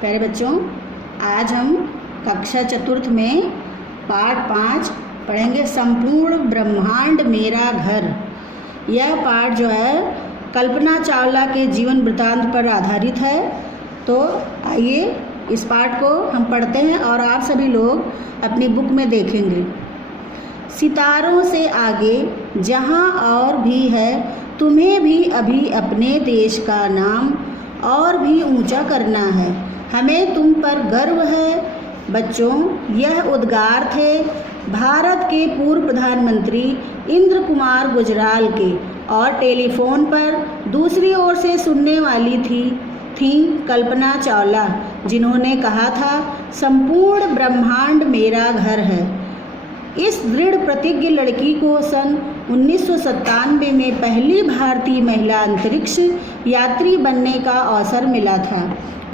प्यारे बच्चों, आज हम कक्षा चतुर्थ में पाठ 5 पढ़ेंगे। संपूर्ण ब्रह्मांड मेरा घर। यह पाठ जो है कल्पना चावला के जीवन वृत्तांत पर आधारित है। तो आइए इस पाठ को हम पढ़ते हैं और आप सभी लोग अपनी बुक में देखेंगे। सितारों से आगे जहाँ और भी है, तुम्हें भी अभी अपने देश का नाम और भी ऊंचा करना है। हमें तुम पर गर्व है। बच्चों, यह उद्गार थे भारत के पूर्व प्रधानमंत्री इंद्र कुमार गुजराल के, और टेलीफोन पर दूसरी ओर से सुनने वाली थी कल्पना चावला, जिन्होंने कहा था, संपूर्ण ब्रह्मांड मेरा घर है। इस दृढ़ प्रतिज्ञ लड़की को सन 1997 में पहली भारतीय महिला अंतरिक्ष यात्री बनने का अवसर मिला था।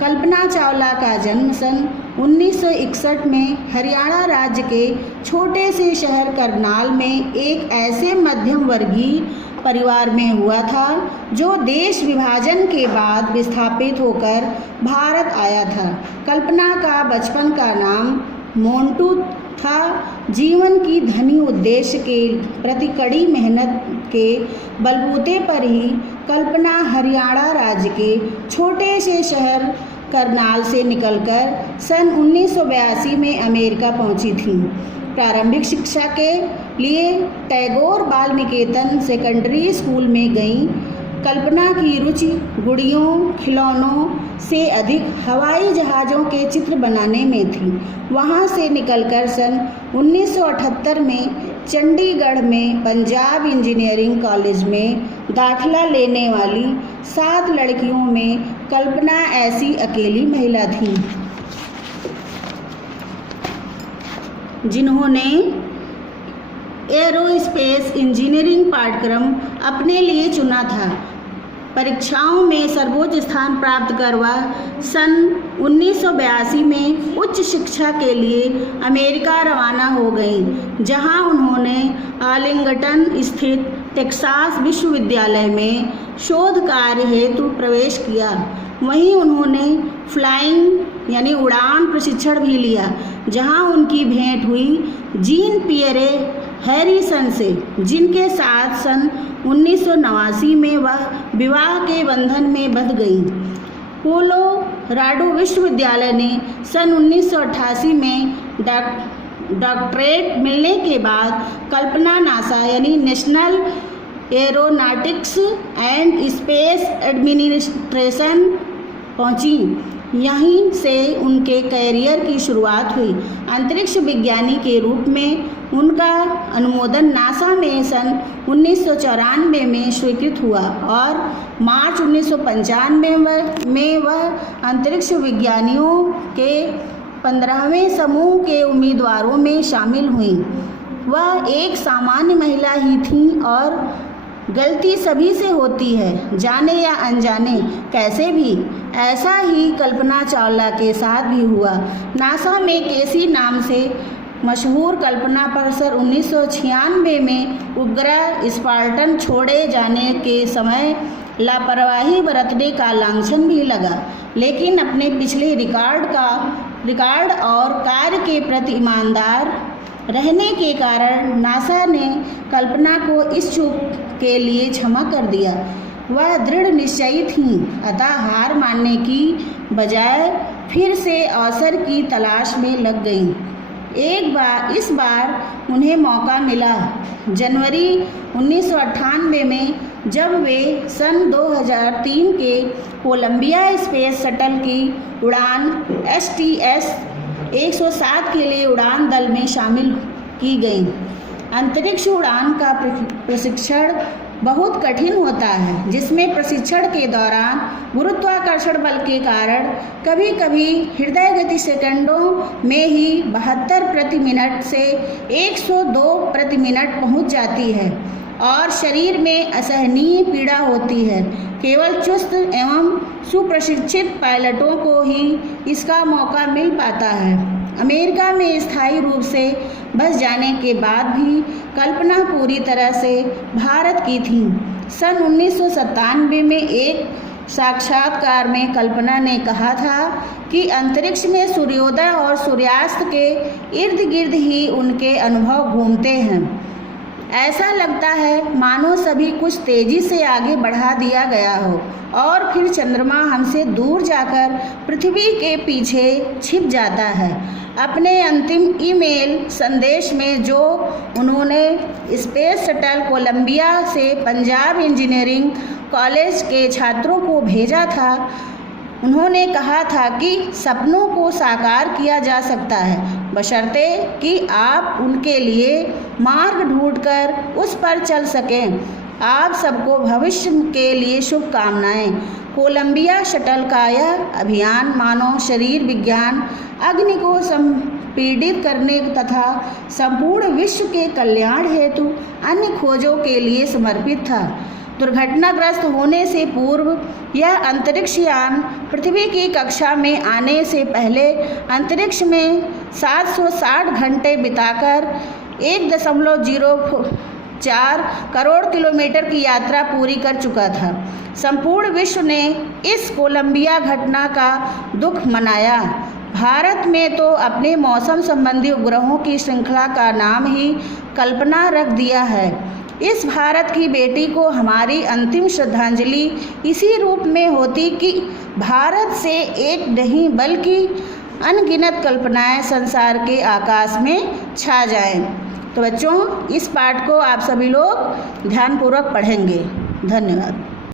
कल्पना चावला का जन्म सन 1961 में हरियाणा राज्य के छोटे से शहर करनाल में एक ऐसे मध्यम वर्गीय परिवार में हुआ था जो देश विभाजन के बाद विस्थापित होकर भारत आया था। कल्पना का बचपन का नाम मोंटू था। जीवन की धनी उद्देश्य के प्रति कड़ी मेहनत के बलबूते पर ही कल्पना हरियाणा राज्य के छोटे से शहर करनाल से निकलकर सन 1982 में अमेरिका पहुंची थी। प्रारंभिक शिक्षा के लिए टैगोर बाल निकेतन सेकेंडरी स्कूल में गई। कल्पना की रुचि गुड़ियों खिलौनों से अधिक हवाई जहाज़ों के चित्र बनाने में थी। वहां से निकलकर सन 1978 में चंडीगढ़ में पंजाब इंजीनियरिंग कॉलेज में दाखिला लेने वाली 7 लड़कियों में कल्पना ऐसी अकेली महिला थी जिन्होंने एरोस्पेस इंजीनियरिंग पाठ्यक्रम अपने लिए चुना था। परीक्षाओं में सर्वोच्च स्थान प्राप्त कर वह सन 1982 में उच्च शिक्षा के लिए अमेरिका रवाना हो गई, जहां उन्होंने आर्लिंगटन स्थित टेक्सास विश्वविद्यालय में शोध कार्य हेतु प्रवेश किया। वहीं उन्होंने फ्लाइंग यानी उड़ान प्रशिक्षण भी लिया, जहां उनकी भेंट हुई जीन पियरे हैरिसन से, जिनके साथ सन 1989 में वह विवाह के बंधन में बंध गई। कोलोराडो विश्वविद्यालय ने सन 1988 में डॉक्टरेट मिलने के बाद कल्पना नासा यानी national aeronautics and space administration पहुंची। यहीं से उनके कैरियर की शुरुआत हुई। अंतरिक्ष विज्ञानी के रूप में उनका अनुमोदन नासा में सन 1994 में स्वीकृत हुआ और मार्च 1995 में वह अंतरिक्ष विज्ञानियों के 15वें समूह के उम्मीदवारों में शामिल हुई। वह एक सामान्य महिला ही थी और गलती सभी से होती है, जाने या अनजाने कैसे भी। ऐसा ही कल्पना चावला के साथ भी हुआ। नासा में केसी नाम से मशहूर कल्पना पर सन 1996 में उपग्रह स्पार्टन छोड़े जाने के समय लापरवाही बरतने का लांछन भी लगा, लेकिन अपने पिछले रिकॉर्ड और कार्य के प्रति ईमानदार रहने के कारण नासा ने कल्पना को इस चूक के लिए क्षमा कर दिया। वह दृढ़ निश्चयी थीं, अतः हार मानने की बजाय फिर से अवसर की तलाश में लग गईं। इस बार उन्हें मौका मिला जनवरी 1998 में, जब वे सन 2003 के कोलंबिया स्पेस शटल की उड़ान STS 107 के लिए उड़ान दल में शामिल की गईं। अंतरिक्ष उड़ान का प्रशिक्षण बहुत कठिन होता है, जिसमें प्रशिक्षण के दौरान गुरुत्वाकर्षण बल के कारण कभी कभी हृदय गति सेकंडों में ही 72 प्रति मिनट से 102 प्रति मिनट पहुंच जाती है और शरीर में असहनीय पीड़ा होती है। केवल चुस्त एवं सुप्रशिक्षित पायलटों को ही इसका मौका मिल पाता है। अमेरिका में स्थायी रूप से बस जाने के बाद भी कल्पना पूरी तरह से भारत की थी। सन 1997 में एक साक्षात्कार में कल्पना ने कहा था कि अंतरिक्ष में सूर्योदय और सूर्यास्त के इर्द गिर्द ही उनके अनुभव घूमते हैं। ऐसा लगता है मानो सभी कुछ तेजी से आगे बढ़ा दिया गया हो और फिर चंद्रमा हमसे दूर जाकर पृथ्वी के पीछे छिप जाता है। अपने अंतिम ईमेल संदेश में जो उन्होंने स्पेस शटल कोलंबिया से पंजाब इंजीनियरिंग कॉलेज के छात्रों को भेजा था, उन्होंने कहा था कि सपनों को साकार किया जा सकता है बशर्ते कि आप उनके लिए मार्ग ढूंढकर उस पर चल सकें। आप सबको भविष्य के लिए शुभकामनाएं। कोलंबिया शटल का यह अभियान मानव शरीर विज्ञान अग्नि को संपीड़ित करने तथा संपूर्ण विश्व के कल्याण हेतु अन्य खोजों के लिए समर्पित था। दुर्घटनाग्रस्त होने से पूर्व यह अंतरिक्ष यान पृथ्वी की कक्षा में आने से पहले अंतरिक्ष में 760 घंटे बिताकर 1.04 करोड़ किलोमीटर की यात्रा पूरी कर चुका था। संपूर्ण विश्व ने इस कोलंबिया घटना का दुख मनाया। भारत में तो अपने मौसम संबंधी उपग्रहों की श्रृंखला का नाम ही कल्पना रख दिया है। इस भारत की बेटी को हमारी अंतिम श्रद्धांजलि इसी रूप में होती कि भारत से एक नहीं बल्कि अनगिनत कल्पनाएं संसार के आकाश में छा जाएं। तो बच्चों, इस पाठ को आप सभी लोग ध्यानपूर्वक पढ़ेंगे। धन्यवाद।